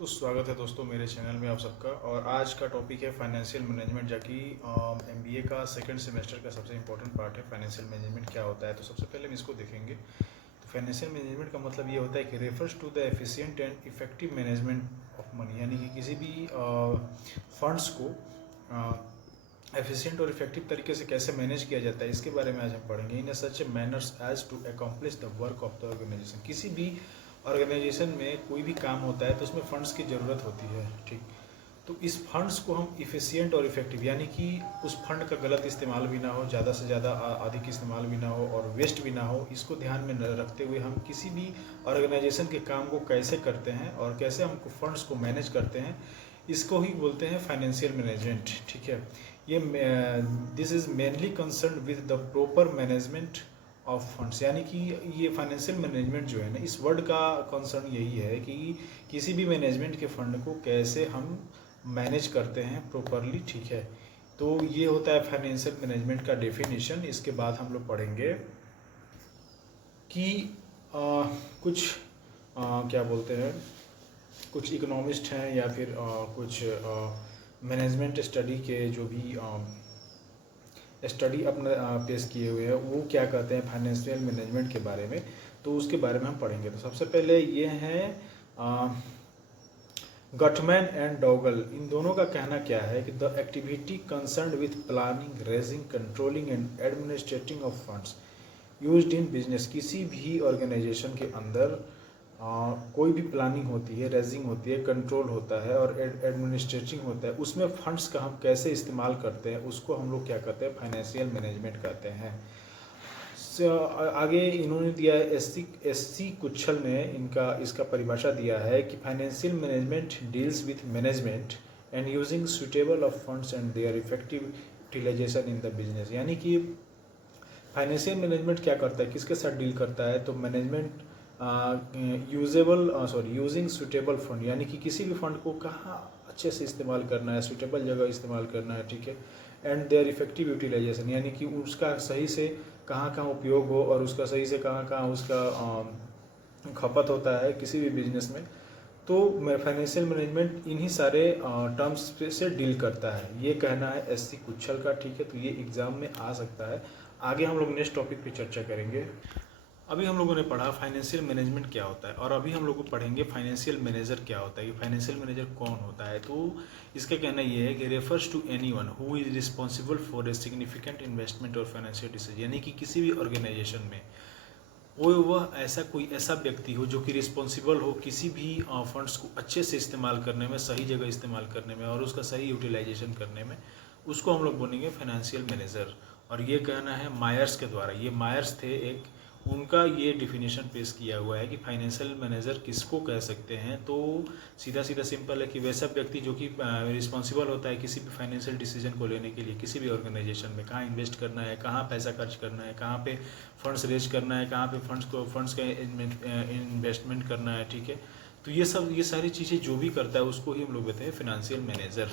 तो स्वागत है दोस्तों मेरे चैनल में आप सबका। और आज का टॉपिक है फाइनेंशियल मैनेजमेंट, जो कि एमबीए का सेकंड सेमेस्टर का सबसे इम्पोर्टेंट पार्ट है। फाइनेंशियल मैनेजमेंट क्या होता है, तो सबसे पहले हम इसको देखेंगे। तो फाइनेंशियल मैनेजमेंट का मतलब ये होता है कि refers to the efficient and effective management of money, यानी कि किसी भी फंड्स को एफिशिएंट और इफेक्टिव तरीके से कैसे मैनेज किया जाता है, इसके बारे में आज हम पढ़ेंगे। In such manners as to accomplish the work of the organisation. किसी भी ऑर्गेनाइजेशन में कोई भी काम होता है तो उसमें फंड्स की ज़रूरत होती है, ठीक। तो इस फंड्स को हम इफ़िशिएंट और इफेक्टिव, यानी कि उस फंड का गलत इस्तेमाल भी ना हो, ज़्यादा से ज़्यादा अधिक इस्तेमाल भी ना हो और वेस्ट भी ना हो, इसको ध्यान में रखते हुए हम किसी भी ऑर्गेनाइजेशन के काम को कैसे करते हैं और कैसे हम फंड्स को मैनेज करते हैं, इसको ही बोलते हैं फाइनेंशियल मैनेजमेंट, ठीक है। ये this is mainly concern with the proper management of funds, यानी कि ये फाइनेंशियल मैनेजमेंट जो है ना, इस वर्ड का कंसर्न यही है कि किसी भी मैनेजमेंट के फंड को कैसे हम मैनेज करते हैं प्रॉपरली, ठीक है। तो ये होता है फाइनेंशियल मैनेजमेंट का डेफिनेशन। इसके बाद हम लोग पढ़ेंगे कि कुछ क्या बोलते हैं, कुछ इकोनॉमिस्ट हैं या फिर कुछ मैनेजमेंट स्टडी के जो भी स्टडी अपना पेश किए हुए हैं, वो क्या कहते हैं फाइनेंशियल मैनेजमेंट के बारे में, तो उसके बारे में हम पढ़ेंगे। तो सबसे पहले ये हैं गटमैन एंड डोगल। इन दोनों का कहना क्या है कि the activity concerned with planning, raising, controlling and administrating of funds used in business. किसी भी ऑर्गेनाइजेशन के अंदर कोई भी प्लानिंग होती है, रेजिंग होती है, कंट्रोल होता है और एडमिनिस्ट्रेटिंग होता है, उसमें फंड्स का हम कैसे इस्तेमाल करते हैं, उसको हम लोग क्या कहते हैं, फाइनेंशियल मैनेजमेंट कहते हैं। आगे इन्होंने दिया है एससी कुच्छल ने इसका परिभाषा दिया है कि financial management deals with management and using suitable of funds and their effective utilization in the business. यानी कि फाइनेंशियल मैनेजमेंट क्या करता है, किसके साथ डील करता है, तो मैनेजमेंट यूजिंग सुटेबल फंड, यानी कि किसी भी फंड को कहाँ अच्छे से इस्तेमाल करना है, सुटेबल जगह इस्तेमाल करना है, ठीक है। एंड देयर इफेक्टिव यूटिलाइजेशन, यानी कि उसका सही से कहाँ कहाँ उपयोग हो और उसका सही से कहाँ कहाँ उसका खपत होता है किसी भी बिजनेस में। तो फाइनेंशियल मैनेजमेंट इन्हीं सारे टर्म्स से डील करता है, ये कहना है एससी कुच्छल का, ठीक है। तो ये एग्जाम में आ सकता है। आगे हम लोग नेक्स्ट टॉपिक पे चर्चा करेंगे। अभी हम लोगों ने पढ़ा फाइनेंशियल मैनेजमेंट क्या होता है, और अभी हम लोग पढ़ेंगे फाइनेंशियल मैनेजर क्या होता है, कि फाइनेंशियल मैनेजर कौन होता है। तो इसका कहना ये है कि refers to anyone who is responsible for a significant investment और फाइनेंशियल डिसीजन, यानी कि किसी भी ऑर्गेनाइजेशन में वह ऐसा कोई ऐसा व्यक्ति हो जो कि रिस्पॉन्सिबल हो किसी भी फंड्स को अच्छे से इस्तेमाल करने में, सही जगह इस्तेमाल करने में और उसका सही यूटिलाइजेशन करने में, उसको हम लोग बोलेंगे फाइनेंशियल मैनेजर। और ये कहना है मायर्स के द्वारा, ये मायर्स थे एक, उनका ये डिफिनीशन पेश किया हुआ है कि फाइनेंशियल मैनेजर किसको कह सकते हैं। तो सीधा सीधा सिंपल है कि वैसा व्यक्ति जो कि रिस्पॉन्सिबल होता है किसी भी फाइनेंशियल डिसीजन को लेने के लिए, किसी भी ऑर्गेनाइजेशन में कहाँ इन्वेस्ट करना है, कहाँ पैसा खर्च करना है, कहाँ पे फंड्स रेज करना है, कहाँ पे फंड्स का इन्वेस्टमेंट करना है, ठीक है। तो ये सारी चीज़ें जो भी करता है उसको ही हम लोग कहते हैं फाइनेंशियल मैनेजर।